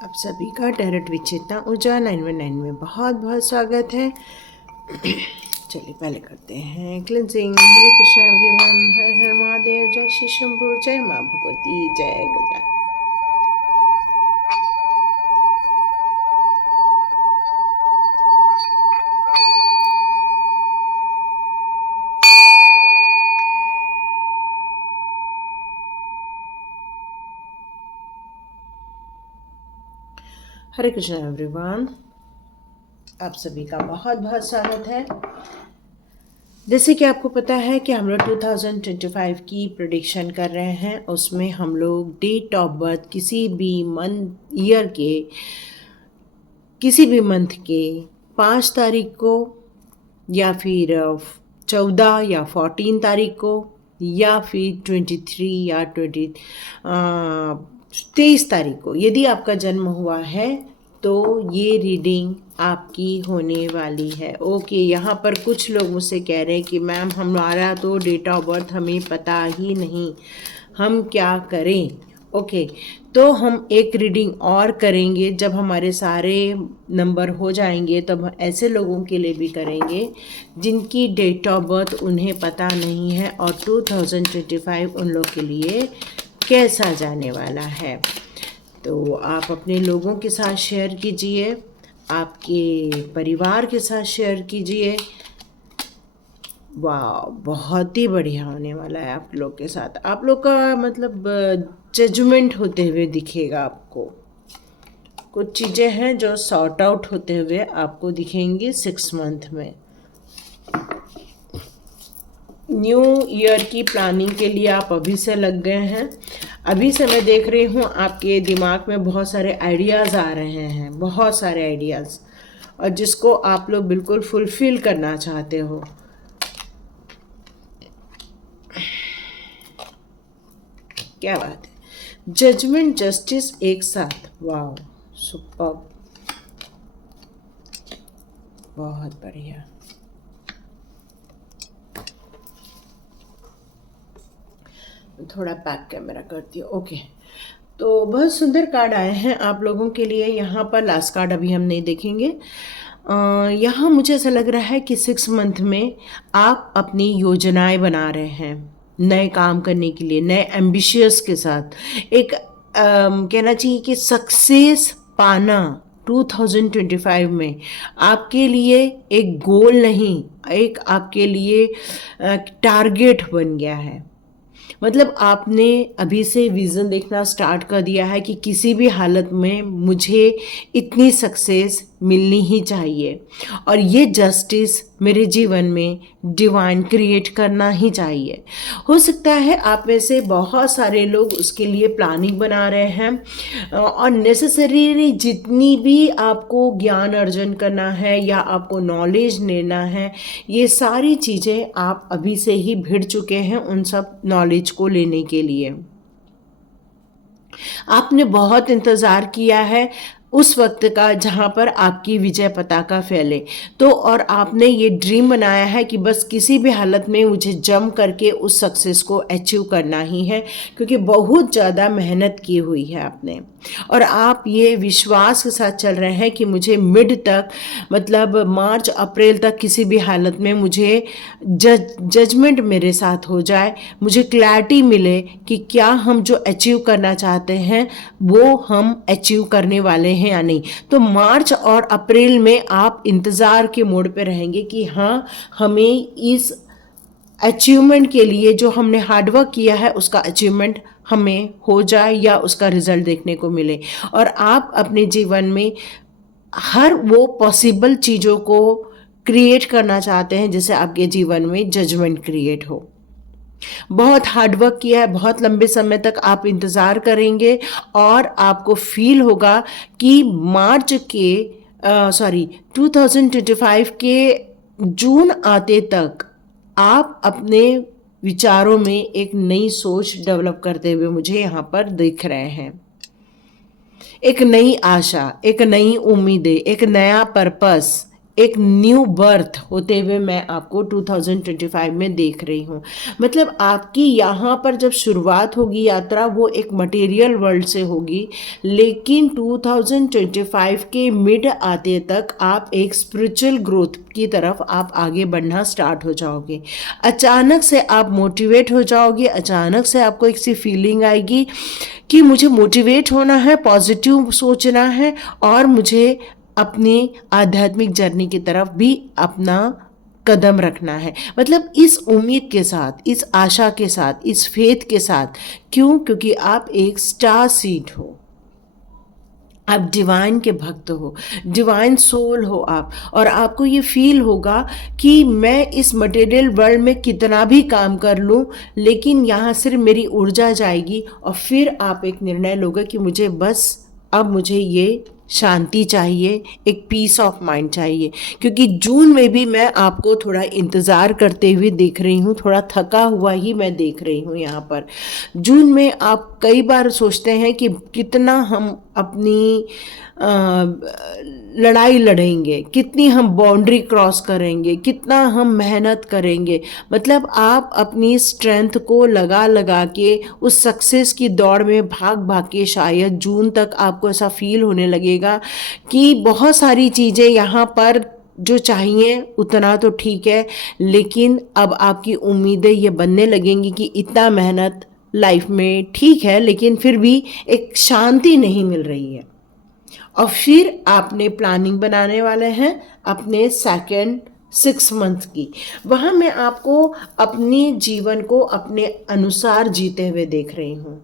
आप सभी का टैरोट विचेता ऊर्जा 919 में बहुत बहुत स्वागत है। चलिए पहले करते हैं क्लिनजिंग। हरे कृष्ण एवरीवन, हर हर महादेव, जय श्री शंभू, जय माँ भगवती, जय गजा। हरे कृष्ण एवरीवन, आप सभी का बहुत बहुत स्वागत है। जैसे कि आपको पता है कि हम लोग 2025 की प्रेडिक्शन कर रहे हैं। उसमें हम लोग डेट ऑफ बर्थ किसी भी किसी भी मंथ के 5 तारीख को, या फिर 14 या 14 तारीख को, या फिर 23 या 23 तारीख को, यदि आपका जन्म हुआ है तो ये रीडिंग आपकी होने वाली है। ओके, यहाँ पर कुछ लोग मुझसे कह रहे हैं कि मैम हमारा तो डेट ऑफ बर्थ हमें पता ही नहीं, हम क्या करें। ओके, तो हम एक रीडिंग और करेंगे। जब हमारे सारे नंबर हो जाएंगे तब हम ऐसे लोगों के लिए भी करेंगे जिनकी डेट ऑफ बर्थ उन्हें पता नहीं है, और 2025 उन लोग के लिए कैसा जाने वाला है। तो आप अपने लोगों के साथ शेयर कीजिए, आपके परिवार के साथ शेयर कीजिए। वाह, बहुत ही बढ़िया होने वाला है आप लोग के साथ। आप लोग का मतलब जजमेंट होते हुए दिखेगा आपको। कुछ चीज़ें हैं जो सॉर्ट आउट होते हुए आपको दिखेंगी 6 मंथ में। न्यू ईयर की प्लानिंग के लिए आप अभी से लग गए हैं। अभी से मैं देख रही हूँ आपके दिमाग में बहुत सारे आइडियाज़ आ रहे हैं, बहुत सारे आइडियाज़, और जिसको आप लोग बिल्कुल फुलफिल करना चाहते हो। क्या बात है, जजमेंट जस्टिस एक साथ। वाह, सुपर, बहुत बढ़िया। थोड़ा बैक कैमरा करती हूँ। ओके, तो बहुत सुंदर कार्ड आए हैं आप लोगों के लिए। यहाँ पर लास्ट कार्ड अभी हम नहीं देखेंगे। यहाँ मुझे ऐसा लग रहा है कि 6 मंथ में आप अपनी योजनाएं बना रहे हैं नए काम करने के लिए, नए एम्बिशियस के साथ। एक कहना चाहिए कि सक्सेस पाना 2025 में आपके लिए एक गोल नहीं, एक आपके लिए टारगेट बन गया है। मतलब आपने अभी से विज़न देखना स्टार्ट कर दिया है कि किसी भी हालत में मुझे इतनी सक्सेस मिलनी ही चाहिए, और ये जस्टिस मेरे जीवन में डिवाइन क्रिएट करना ही चाहिए। हो सकता है आप में से बहुत सारे लोग उसके लिए प्लानिंग बना रहे हैं, और नेसेसरी जितनी भी आपको ज्ञान अर्जन करना है या आपको नॉलेज लेना है, ये सारी चीज़ें आप अभी से ही भिड़ चुके हैं उन सब नॉलेज को लेने के लिए। आपने बहुत इंतज़ार किया है उस वक्त का जहाँ पर आपकी विजय पताका फैले, तो और आपने ये ड्रीम बनाया है कि बस किसी भी हालत में मुझे जम करके उस सक्सेस को अचीव करना ही है, क्योंकि बहुत ज़्यादा मेहनत की हुई है आपने, और आप ये विश्वास के साथ चल रहे हैं कि मुझे मिड तक, मतलब मार्च अप्रैल तक किसी भी हालत में मुझे जजमेंट मेरे साथ हो जाए, मुझे क्लैरिटी मिले कि क्या हम जो अचीव करना चाहते हैं वो हम अचीव करने वाले हैं या नहीं। तो मार्च और अप्रैल में आप इंतज़ार के मोड पे रहेंगे कि हाँ, हमें इस अचीवमेंट के लिए जो हमने हार्डवर्क किया है उसका अचीवमेंट हमें हो जाए या उसका रिजल्ट देखने को मिले, और आप अपने जीवन में हर वो पॉसिबल चीज़ों को क्रिएट करना चाहते हैं जिससे आपके जीवन में जजमेंट क्रिएट हो। बहुत हार्डवर्क किया है, बहुत लंबे समय तक आप इंतज़ार करेंगे, और आपको फील होगा कि मार्च के 2025 के जून आते तक आप अपने विचारों में एक नई सोच डेवलप करते हुए मुझे यहाँ पर दिख रहे हैं। एक नई आशा, एक नई उम्मीदें, एक नया पर्पस, एक न्यू बर्थ होते हुए मैं आपको 2025 में देख रही हूँ। मतलब आपकी यहाँ पर जब शुरुआत होगी यात्रा, वो एक मटेरियल वर्ल्ड से होगी, लेकिन 2025 के मिड आते तक आप एक स्पिरिचुअल ग्रोथ की तरफ आप आगे बढ़ना स्टार्ट हो जाओगे। अचानक से आप मोटिवेट हो जाओगे, अचानक से आपको एक सी फीलिंग आएगी कि मुझे मोटिवेट होना है, पॉजिटिव सोचना है और मुझे अपनी आध्यात्मिक जर्नी की तरफ भी अपना कदम रखना है। मतलब इस उम्मीद के साथ, इस आशा के साथ, इस फेथ के साथ। क्यों? क्योंकि आप एक स्टार सीड हो, आप डिवाइन के भक्त हो, डिवाइन सोल हो आप, और आपको ये फील होगा कि मैं इस मटेरियल वर्ल्ड में कितना भी काम कर लूँ, लेकिन यहाँ सिर्फ मेरी ऊर्जा जाएगी और फिर आप एक निर्णय लोगे कि मुझे बस अब मुझे ये शांति चाहिए, एक पीस ऑफ माइंड चाहिए। क्योंकि जून में भी मैं आपको थोड़ा इंतज़ार करते हुए देख रही हूँ, थोड़ा थका हुआ ही मैं देख रही हूँ यहाँ पर। जून में आप कई बार सोचते हैं कि कितना हम अपनी लड़ाई लड़ेंगे, कितनी हम बाउंड्री क्रॉस करेंगे, कितना हम मेहनत करेंगे। मतलब आप अपनी स्ट्रेंथ को लगा लगा के उस सक्सेस की दौड़ में भाग भाग के शायद जून तक आपको ऐसा फील होने लगेगा कि बहुत सारी चीज़ें यहाँ पर जो चाहिए उतना तो ठीक है, लेकिन अब आपकी उम्मीदें ये बनने लगेंगी कि इतना मेहनत लाइफ में ठीक है, लेकिन फिर भी एक शांति नहीं मिल रही है। और फिर आपने प्लानिंग बनाने वाले हैं अपने सेकेंड 6 मंथ की। वहाँ मैं आपको अपने जीवन को अपने अनुसार जीते हुए देख रही हूँ,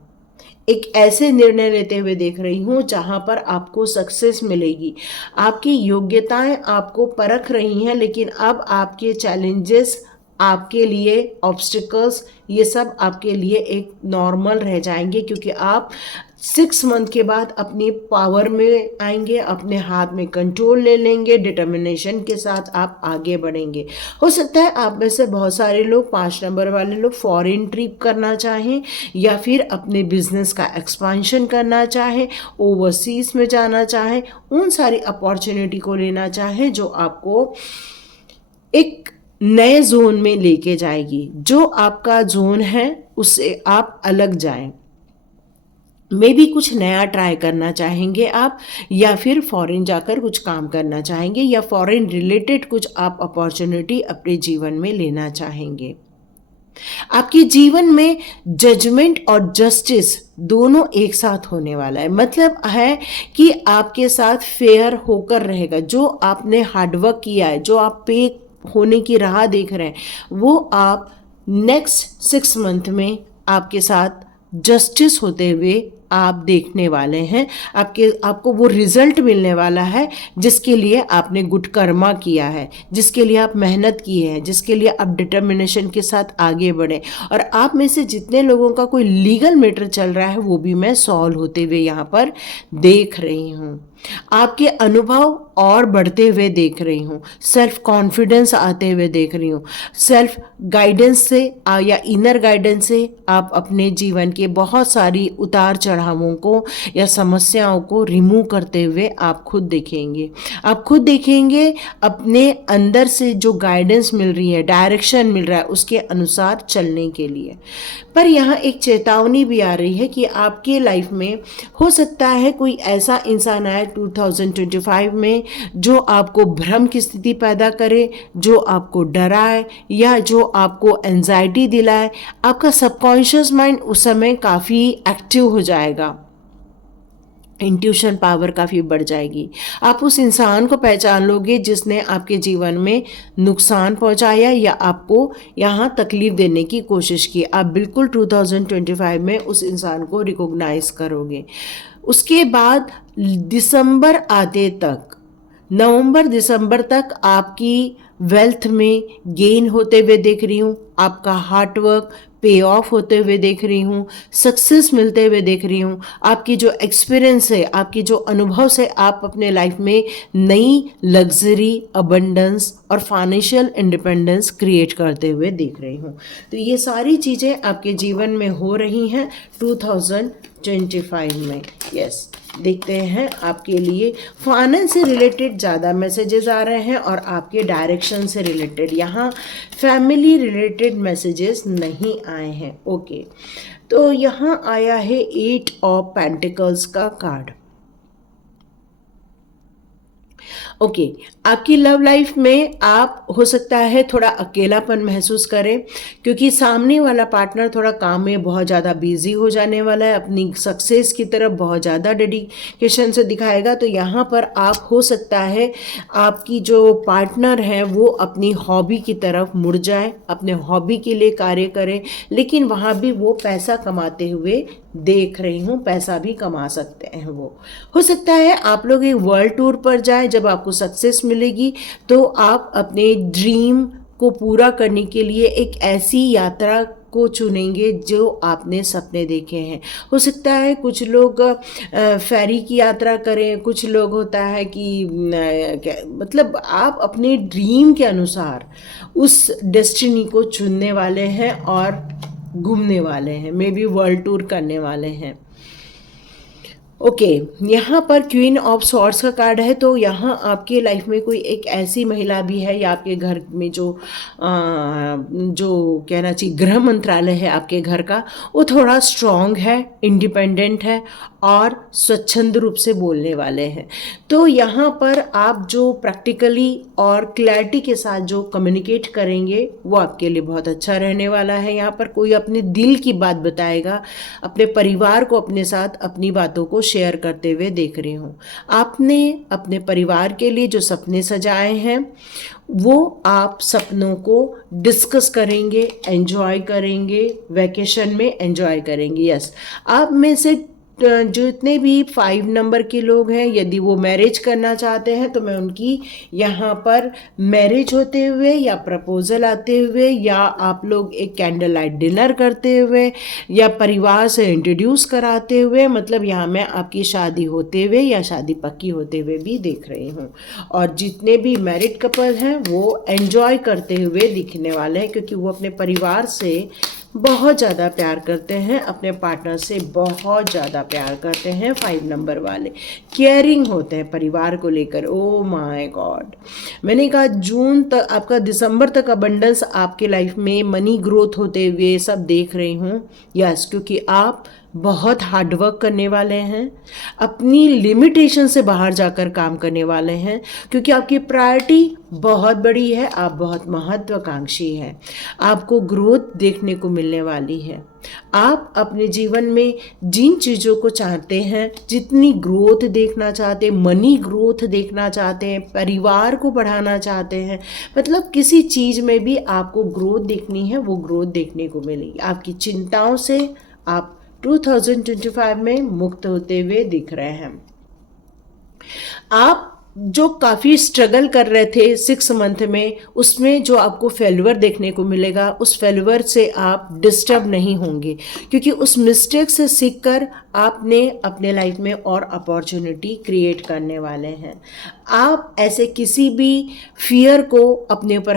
एक ऐसे निर्णय लेते हुए देख रही हूँ जहाँ पर आपको सक्सेस मिलेगी। आपकी योग्यताएं आपको परख रही हैं, लेकिन अब आपके चैलेंजेस, आपके लिए ऑब्स्टिकल्स, ये सब आपके लिए एक नॉर्मल रह जाएंगे, क्योंकि आप 6 मंथ के बाद अपनी पावर में आएंगे, अपने हाथ में कंट्रोल ले लेंगे, डिटर्मिनेशन के साथ आप आगे बढ़ेंगे। हो सकता है आप में से बहुत सारे लोग, 5 नंबर वाले लोग, फॉरेन ट्रिप करना चाहें या फिर अपने बिजनेस का एक्सपांशन करना चाहें, ओवरसीज में जाना चाहें, उन सारी अपॉर्चुनिटी को लेना चाहें जो आपको एक नए जोन में लेके जाएगी। जो आपका जोन है उससे आप अलग जाएं। मे भी कुछ नया ट्राई करना चाहेंगे आप, या फिर फॉरेन जाकर कुछ काम करना चाहेंगे, या फॉरेन रिलेटेड कुछ आप अपॉर्चुनिटी अपने जीवन में लेना चाहेंगे। आपके जीवन में जजमेंट और जस्टिस दोनों एक साथ होने वाला है। मतलब है कि आपके साथ फेयर होकर रहेगा। जो आपने हार्डवर्क किया है, जो आप पे होने की राह देख रहे हैं, वो आप नेक्स्ट 6 मंथ में आपके साथ जस्टिस होते हुए आप देखने वाले हैं। आपको वो रिजल्ट मिलने वाला है जिसके लिए आपने गुड कर्मा किया है, जिसके लिए आप मेहनत की है, जिसके लिए आप डिटर्मिनेशन के साथ आगे बढ़े। और आप में से जितने लोगों का कोई लीगल मैटर चल रहा है वो भी मैं सॉल्व होते हुए यहाँ पर देख रही हूँ। आपके अनुभव और बढ़ते हुए देख रही हूँ, सेल्फ कॉन्फिडेंस आते हुए देख रही हूँ। सेल्फ गाइडेंस से या इनर गाइडेंस से आप अपने जीवन के बहुत सारी उतार चढ़ावों को या समस्याओं को रिमूव करते हुए आप खुद देखेंगे। आप खुद देखेंगे अपने अंदर से जो गाइडेंस मिल रही है, डायरेक्शन मिल रहा है, उसके अनुसार चलने के लिए। पर यहाँ एक चेतावनी भी आ रही है कि आपके लाइफ में हो सकता है कोई ऐसा इंसान आए 2025 में जो आपको भ्रम की स्थिति पैदा करे, जो आपको डराए या जो आपको एंजाइटी दिलाए। आपका सबकॉन्शियस माइंड उस समय काफ़ी एक्टिव हो जाएगा, इंट्यूशन पावर काफ़ी बढ़ जाएगी। आप उस इंसान को पहचान लोगे जिसने आपके जीवन में नुकसान पहुंचाया या आपको यहाँ तकलीफ देने की कोशिश की। आप बिल्कुल 2025 में उस इंसान को रिकॉग्नाइज करोगे। उसके बाद दिसंबर आते तक, नवंबर दिसंबर तक आपकी वेल्थ में गेन होते हुए देख रही हूँ। आपका हार्डवर्क पे ऑफ होते हुए देख रही हूँ, सक्सेस मिलते हुए देख रही हूँ। आपकी जो एक्सपीरियंस है, आपकी जो अनुभव से आप अपने लाइफ में नई लग्जरी, अबंडेंस और फाइनेंशियल इंडिपेंडेंस क्रिएट करते हुए देख रही हूँ। तो ये सारी चीज़ें आपके जीवन में हो रही हैं 2025 2025 में। यस, देखते हैं आपके लिए फाइनेंस से रिलेटेड ज़्यादा मैसेजेस आ रहे हैं और आपके डायरेक्शन से रिलेटेड, यहाँ फैमिली रिलेटेड मैसेजेस नहीं आए हैं। ओके, तो यहाँ आया है 8 ऑफ पेंटिकल्स का कार्ड। ओके, आपकी लव लाइफ में आप हो सकता है थोड़ा अकेलापन महसूस करें, क्योंकि सामने वाला पार्टनर थोड़ा काम में बहुत ज़्यादा बिजी हो जाने वाला है, अपनी सक्सेस की तरफ बहुत ज़्यादा डेडिकेशन से दिखाएगा। तो यहाँ पर आप हो सकता है आपकी जो पार्टनर है वो अपनी हॉबी की तरफ मुड़ जाए, अपने हॉबी के लिए कार्य करे, लेकिन वहाँ भी वो पैसा कमाते हुए देख रही हूँ, पैसा भी कमा सकते हैं वो। हो सकता है आप लोग एक वर्ल्ड टूर पर जाएं, जब आपको सक्सेस मिलेगी तो आप अपने ड्रीम को पूरा करने के लिए एक ऐसी यात्रा को चुनेंगे जो आपने सपने देखे हैं। हो सकता है कुछ लोग फेरी की यात्रा करें, कुछ लोग होता है कि मतलब आप अपने ड्रीम के अनुसार उस डेस्टिनी को चुनने वाले हैं और घूमने वाले हैं, मे बी वर्ल्ड टूर करने वाले हैं। ओके, यहाँ पर क्वीन ऑफ सॉर्ड्स का कार्ड है, तो यहाँ आपके लाइफ में कोई एक ऐसी महिला भी है या आपके घर में जो कहना चाहिए गृह मंत्रालय है आपके घर का, वो थोड़ा स्ट्रॉन्ग है, इंडिपेंडेंट है और स्वच्छंद रूप से बोलने वाले हैं। तो यहाँ पर आप जो प्रैक्टिकली और क्लैरिटी के साथ जो कम्युनिकेट करेंगे वो आपके लिए बहुत अच्छा रहने वाला है। यहाँ पर कोई अपने दिल की बात बताएगा, अपने परिवार को अपने साथ अपनी बातों को शेयर करते हुए देख रही हूँ। आपने अपने परिवार के लिए जो सपने सजाए हैं वो आप सपनों को डिस्कस करेंगे, एंजॉय करेंगे, वैकेशन में एंजॉय करेंगे। यस, आप में से जो इतने भी 5 नंबर के लोग हैं, यदि वो मैरिज करना चाहते हैं तो मैं उनकी यहाँ पर मैरिज होते हुए या प्रपोजल आते हुए या आप लोग एक कैंडल लाइट डिनर करते हुए या परिवार से इंट्रोड्यूस कराते हुए, मतलब यहाँ मैं आपकी शादी होते हुए या शादी पक्की होते हुए भी देख रही हूँ। और जितने भी मैरिड कपल हैं वो एंजॉय करते हुए दिखने वाले हैं, क्योंकि वो अपने परिवार से बहुत ज़्यादा प्यार करते हैं, अपने पार्टनर से बहुत ज़्यादा प्यार करते हैं। 5 नंबर वाले केयरिंग होते हैं परिवार को लेकर। ओ माय गॉड, मैंने कहा जून तक आपका, दिसंबर तक अबंडेंस आपके लाइफ में मनी ग्रोथ होते हुए सब देख रही हूँ। यस, क्योंकि आप बहुत हार्डवर्क करने वाले हैं, अपनी लिमिटेशन से बाहर जाकर काम करने वाले हैं, क्योंकि आपकी प्रायोरिटी बहुत बड़ी है, आप बहुत महत्वाकांक्षी हैं, आपको ग्रोथ देखने को मिलने वाली है। आप अपने जीवन में जिन चीज़ों को चाहते हैं, जितनी ग्रोथ देखना चाहते हैं, मनी ग्रोथ देखना चाहते हैं, परिवार को बढ़ाना चाहते हैं, मतलब किसी चीज़ में भी आपको ग्रोथ देखनी है, वो ग्रोथ देखने को मिलेगी। आपकी चिंताओं से आप 2025 में मुक्त होते हुए दिख रहे हैं। आप जो काफ़ी स्ट्रगल कर रहे थे 6 मंथ में, उसमें जो आपको फेल्यूर देखने को मिलेगा, उस फेल्यूर से आप डिस्टर्ब नहीं होंगे, क्योंकि उस मिस्टेक से सीखकर आपने अपने लाइफ में और अपॉर्चुनिटी क्रिएट करने वाले हैं। आप ऐसे किसी भी फियर को अपने ऊपर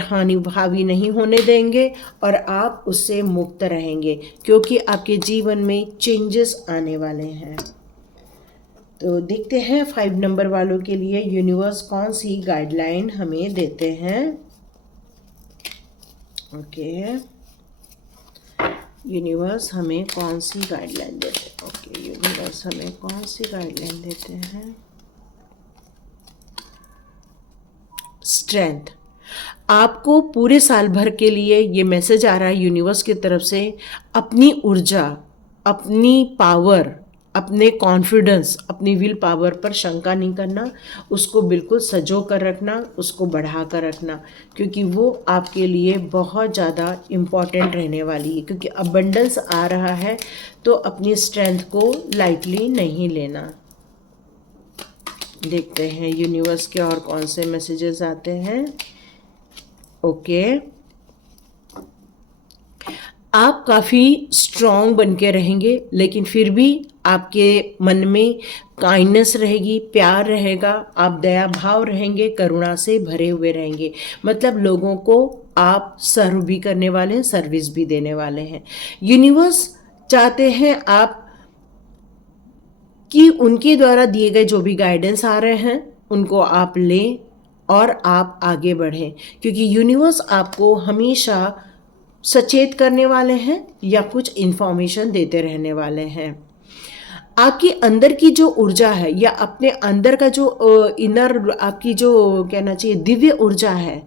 हावी नहीं होने देंगे और आप उससे मुक्त रहेंगे, क्योंकि आपके जीवन में चेंजेस आने वाले हैं। तो देखते हैं 5 नंबर वालों के लिए यूनिवर्स कौन सी गाइडलाइन हमें देते हैं। ओके, यूनिवर्स हमें कौन सी गाइडलाइन देते हैं। ओके, यूनिवर्स हमें कौन सी गाइडलाइन देते हैं। स्ट्रेंथ, आपको पूरे साल भर के लिए ये मैसेज आ रहा है यूनिवर्स की तरफ से, अपनी ऊर्जा, अपनी पावर, अपने कॉन्फिडेंस, अपनी विल पावर पर शंका नहीं करना, उसको बिल्कुल सजो कर रखना, उसको बढ़ा कर रखना, क्योंकि वो आपके लिए बहुत ज़्यादा इम्पॉर्टेंट रहने वाली है। क्योंकि अबंडेंस आ रहा है तो अपनी स्ट्रेंथ को लाइटली नहीं लेना। देखते हैं यूनिवर्स के और कौन से मैसेजेस आते हैं। ओके, आप काफ़ी स्ट्रॉन्ग बन के रहेंगे, लेकिन फिर भी आपके मन में काइंडनेस रहेगी, प्यार रहेगा, आप दया भाव रहेंगे, करुणा से भरे हुए रहेंगे। मतलब लोगों को आप सर्व भी करने वाले हैं, सर्विस भी देने वाले हैं। यूनिवर्स चाहते हैं आप कि उनके द्वारा दिए गए जो भी गाइडेंस आ रहे हैं उनको आप लें और आप आगे बढ़ें, क्योंकि यूनिवर्स आपको हमेशा सचेत करने वाले हैं या कुछ इन्फॉर्मेशन देते रहने वाले हैं। आपके अंदर की जो ऊर्जा है या अपने अंदर का जो इनर आपकी जो कहना चाहिए दिव्य ऊर्जा है,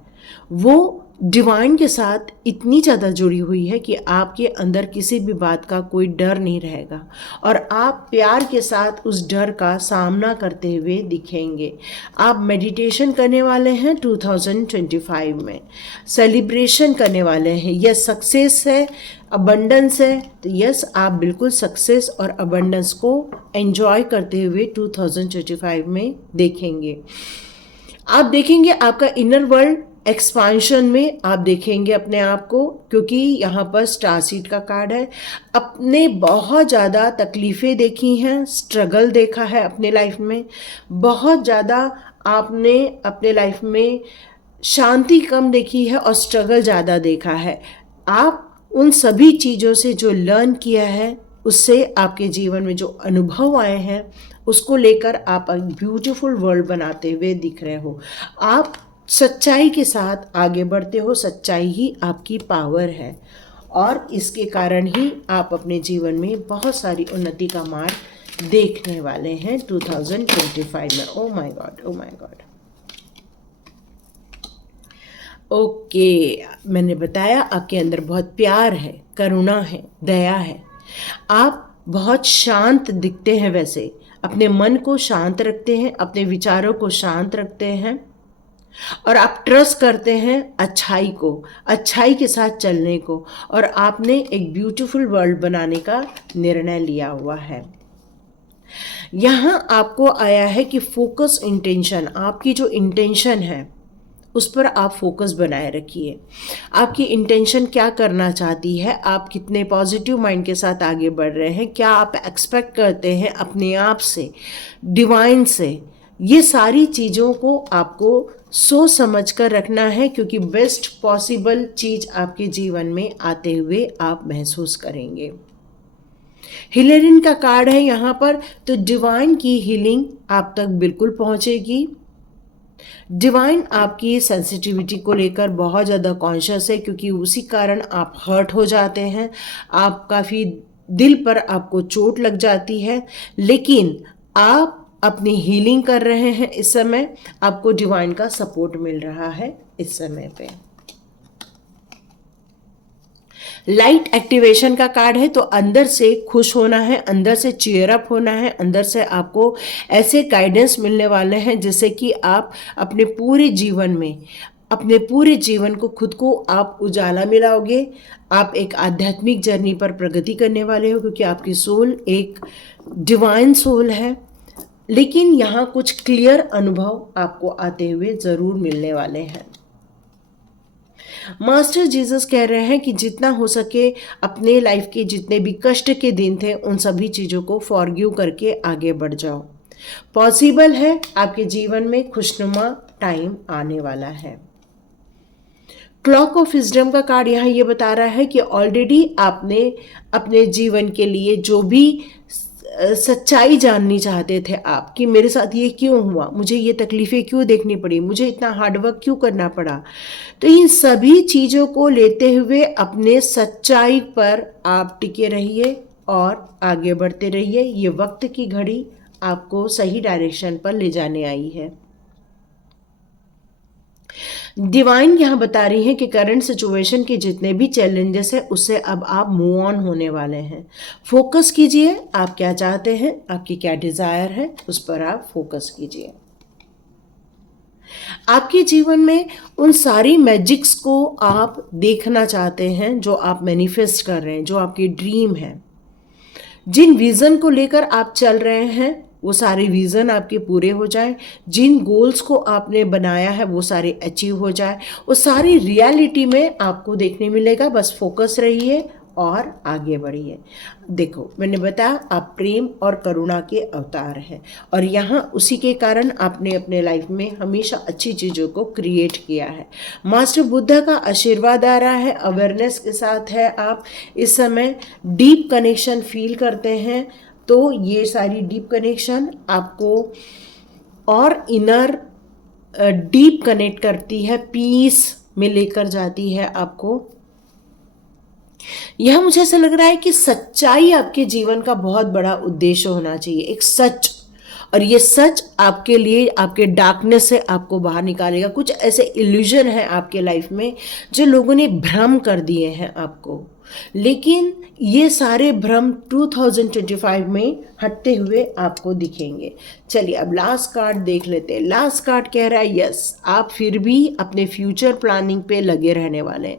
वो डिवाइन के साथ इतनी ज़्यादा जुड़ी हुई है कि आपके अंदर किसी भी बात का कोई डर नहीं रहेगा और आप प्यार के साथ उस डर का सामना करते हुए दिखेंगे। आप मेडिटेशन करने वाले हैं 2025 में, सेलिब्रेशन करने वाले हैं। यस, सक्सेस है, अबंडेंस है, तो यस आप बिल्कुल सक्सेस और अबंडेंस को एंजॉय करते हुए 2025 में देखेंगे। आप देखेंगे आपका इनर वर्ल्ड एक्सपांशन में, आप देखेंगे अपने आप को, क्योंकि यहाँ पर स्टार सीड का कार्ड है। अपने बहुत ज़्यादा तकलीफ़ें देखी हैं, स्ट्रगल देखा है अपने लाइफ में, बहुत ज़्यादा आपने अपने लाइफ में शांति कम देखी है और स्ट्रगल ज़्यादा देखा है। आप उन सभी चीज़ों से जो लर्न किया है, उससे आपके जीवन में जो अनुभव आए हैं, उसको लेकर आप एक ब्यूटीफुल वर्ल्ड बनाते हुए दिख रहे हो। आप सच्चाई के साथ आगे बढ़ते हो, सच्चाई ही आपकी पावर है और इसके कारण ही आप अपने जीवन में बहुत सारी उन्नति का मार्ग देखने वाले हैं 2025 में। Oh my God, oh my God. Okay, मैंने बताया आपके अंदर बहुत प्यार है, करुणा है, दया है। आप बहुत शांत दिखते हैं, वैसे अपने मन को शांत रखते हैं, अपने विचारों को शांत रखते हैं और आप ट्रस्ट करते हैं अच्छाई को, अच्छाई के साथ चलने को, और आपने एक ब्यूटीफुल वर्ल्ड बनाने का निर्णय लिया हुआ है। यहाँ आपको आया है कि फोकस इंटेंशन, आपकी जो इंटेंशन है उस पर आप फोकस बनाए रखिए। आपकी इंटेंशन क्या करना चाहती है, आप कितने पॉजिटिव माइंड के साथ आगे बढ़ रहे हैं, क्या आप एक्सपेक्ट करते हैं अपने आप से, डिवाइन से, ये सारी चीज़ों को आपको सोच समझ कर रखना है, क्योंकि बेस्ट पॉसिबल चीज़ आपके जीवन में आते हुए आप महसूस करेंगे। हीलरिन का कार्ड है यहाँ पर, तो डिवाइन की हीलिंग आप तक बिल्कुल पहुँचेगी। डिवाइन आपकी सेंसिटिविटी को लेकर बहुत ज़्यादा कॉन्शियस है, क्योंकि उसी कारण आप हर्ट हो जाते हैं, आप काफ़ी दिल पर आपको चोट लग जाती है, लेकिन आप अपनी हीलिंग कर रहे हैं। इस समय आपको डिवाइन का सपोर्ट मिल रहा है। इस समय पे लाइट एक्टिवेशन का कार्ड है, तो अंदर से खुश होना है, अंदर से चीयर अप होना है, अंदर से आपको ऐसे गाइडेंस मिलने वाले हैं जिससे कि आप अपने पूरे जीवन में, अपने पूरे जीवन को, खुद को आप उजाला मिलाओगे। आप एक आध्यात्मिक जर्नी पर प्रगति करने वाले हो, क्योंकि आपकी सोल एक डिवाइन सोल है। लेकिन यहाँ कुछ क्लियर अनुभव आपको आते हुए ज़रूर मिलने वाले हैं। मास्टर जीसस कह रहे हैं कि जितना हो सके अपने लाइफ के जितने भी कष्ट के दिन थे उन सभी चीज़ों को फॉरगिव करके आगे बढ़ जाओ। पॉसिबल है, आपके जीवन में खुशनुमा टाइम आने वाला है। क्लॉक ऑफ विजडम का कार्ड यहाँ ये बता रहा है कि ऑलरेडी आपने अपने जीवन के लिए जो भी सच्चाई जाननी चाहते थे आप, कि मेरे साथ ये क्यों हुआ, मुझे ये तकलीफ़ें क्यों देखनी पड़ी, मुझे इतना हार्डवर्क क्यों करना पड़ा, तो इन सभी चीज़ों को लेते हुए अपने सच्चाई पर आप टिके रहिए और आगे बढ़ते रहिए। ये वक्त की घड़ी आपको सही डायरेक्शन पर ले जाने आई है। डिवाइन यहाँ बता रही है कि करंट सिचुएशन के जितने भी चैलेंजेस हैं उससे अब आप मूव ऑन होने वाले हैं। फोकस कीजिए, आप क्या चाहते हैं, आपकी क्या डिज़ायर है, उस पर आप फोकस कीजिए। आपके जीवन में उन सारी मैजिक्स को आप देखना चाहते हैं जो आप मैनिफेस्ट कर रहे हैं, जो आपकी ड्रीम है, जिन विज़न को लेकर आप चल रहे हैं वो सारे विज़न आपके पूरे हो जाए, जिन गोल्स को आपने बनाया है वो सारे अचीव हो जाए, वो सारी रियलिटी में आपको देखने मिलेगा। बस फोकस रहिए और आगे बढ़िए। देखो, मैंने बताया आप प्रेम और करुणा के अवतार हैं और यहाँ उसी के कारण आपने अपने लाइफ में हमेशा अच्छी चीज़ों को क्रिएट किया है। मास्टर बुद्धा का आशीर्वाद आ रहा है, अवेयरनेस के साथ है। आप इस समय डीप कनेक्शन फील करते हैं तो ये सारी डीप कनेक्शन आपको और इनर डीप कनेक्ट करती है, पीस में लेकर जाती है आपको। यह मुझे ऐसा लग रहा है कि सच्चाई आपके जीवन का बहुत बड़ा उद्देश्य होना चाहिए, एक सच। और ये सच आपके लिए, आपके डार्कनेस से आपको बाहर निकालेगा। कुछ ऐसे इल्यूजन है आपके लाइफ में जो लोगों ने भ्रम कर दिए हैं आपको, लेकिन ये सारे भ्रम 2025 में हटते हुए आपको दिखेंगे। चलिए अब लास्ट कार्ड देख लेते हैं। लास्ट कार्ड कह रहा है यस, आप फिर भी अपने फ्यूचर प्लानिंग पे लगे रहने वाले हैं,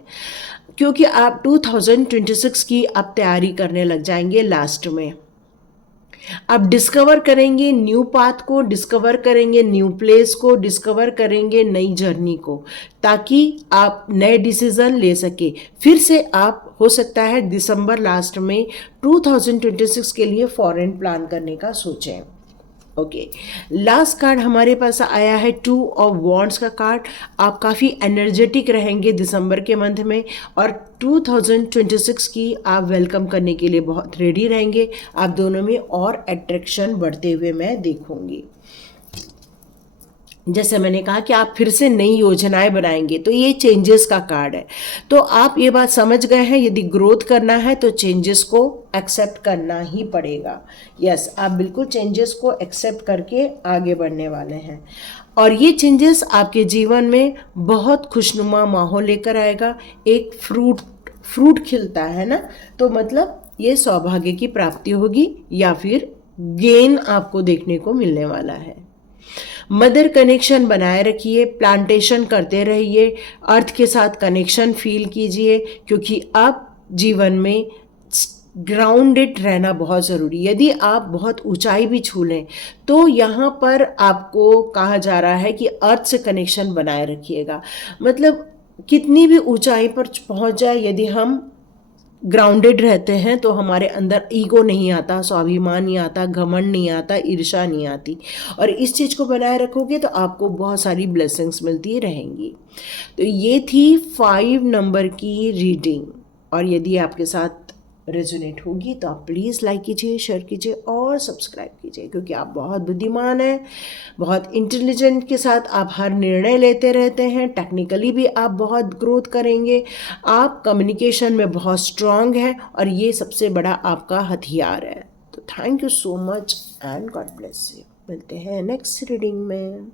क्योंकि आप 2026 की अब तैयारी करने लग जाएंगे। लास्ट में आप डिस्कवर करेंगे न्यू पाथ को, डिस्कवर करेंगे न्यू प्लेस को, डिस्कवर करेंगे नई जर्नी को, ताकि आप नए डिसीजन ले सके। फिर से आप हो सकता है दिसंबर लास्ट में 2026 के लिए फॉरेन प्लान करने का सोचें। ओके, लास्ट कार्ड हमारे पास आया है 2 ऑफ वॉन्ड्स का कार्ड। आप काफ़ी एनर्जेटिक रहेंगे दिसंबर के मंथ में, और 2026 की आप वेलकम करने के लिए बहुत रेडी रहेंगे। आप दोनों में और अट्रैक्शन बढ़ते हुए मैं देखूंगी। जैसे मैंने कहा कि आप फिर से नई योजनाएं बनाएंगे, तो ये चेंजेस का कार्ड है। तो आप ये बात समझ गए हैं, यदि ग्रोथ करना है तो चेंजेस को एक्सेप्ट करना ही पड़ेगा। यस, आप बिल्कुल चेंजेस को एक्सेप्ट करके आगे बढ़ने वाले हैं, और ये चेंजेस आपके जीवन में बहुत खुशनुमा माहौल लेकर आएगा। एक फ्रूट खिलता है ना, तो मतलब ये सौभाग्य की प्राप्ति होगी या फिर गेन आपको देखने को मिलने वाला है। मदर कनेक्शन बनाए रखिए, प्लांटेशन करते रहिए, अर्थ के साथ कनेक्शन फील कीजिए, क्योंकि अब जीवन में ग्राउंडेड रहना बहुत ज़रूरी। यदि आप बहुत ऊंचाई भी छू लें तो यहाँ पर आपको कहा जा रहा है कि अर्थ से कनेक्शन बनाए रखिएगा। मतलब कितनी भी ऊंचाई पर पहुँच जाए, यदि हम ग्राउंडेड रहते हैं तो हमारे अंदर ईगो नहीं आता, स्वाभिमान नहीं आता, घमंड नहीं आता, ईर्ष्या नहीं आती, और इस चीज़ को बनाए रखोगे तो आपको बहुत सारी ब्लेसिंग्स मिलती रहेंगी। तो ये थी 5 नंबर की रीडिंग, और यदि आपके साथ रेजोनेट होगी तो आप प्लीज़ लाइक कीजिए, शेयर कीजिए और सब्सक्राइब कीजिए, क्योंकि आप बहुत बुद्धिमान हैं, बहुत इंटेलिजेंट के साथ आप हर निर्णय लेते रहते हैं। टेक्निकली भी आप बहुत ग्रोथ करेंगे, आप कम्युनिकेशन में बहुत स्ट्रांग हैं, और ये सबसे बड़ा आपका हथियार है। तो thank you so much and God bless you. मिलते हैं नेक्स्ट रीडिंग में।